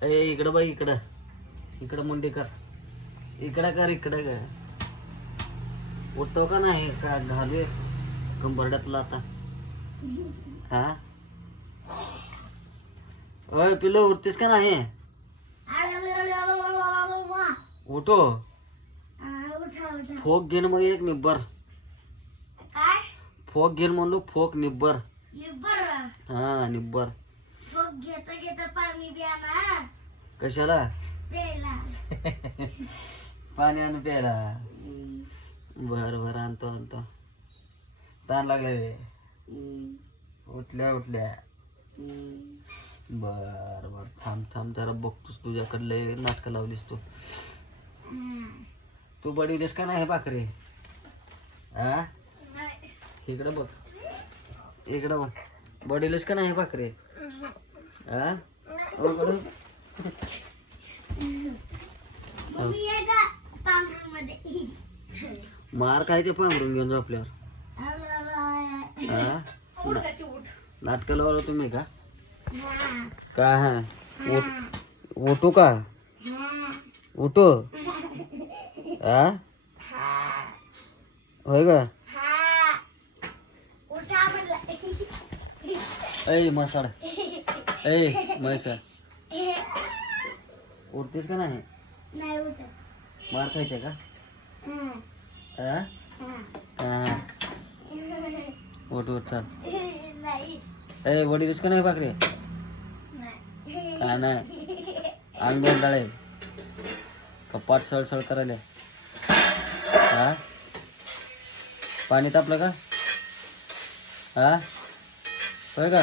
ए इकडं बाई इकडं इकडं मुंडी कर इकडं कर इकडं कर उठतो का नाही का घालू कंबरड्यातला आता हा ओय पिलो उठतेस का नाही उठो फोक घेण मग एक निब्बर फोक घेण म्हणलो फोक निब्बर हा निब्बर कशाला पाणी आणून प्यायला बर बर आणतो आणतो ताण लागले उठल्या उठल्या बर बर थांब थांब जरा बघतोस तुझ्याकडले नाटकं लावलीस तू बडीलेस का नाही भाकरी हा इकडं बघ इकडं बघ बडीलेस का नाही भाकरी हा मार खायचे पांघरून घेऊन झोपल्यावर नाटक लावलं तुम्ही का हा उठू का उठू हा होय का ऐ मसाड ऐ मैसा उठतेस का नाही मार खायचे का उठ उठ चाल ए वडीलच का नाही भाकरी काय नाही अंग दोन डाळे कपाट सळसळ करायला हा पाणी तापलं का हा होय का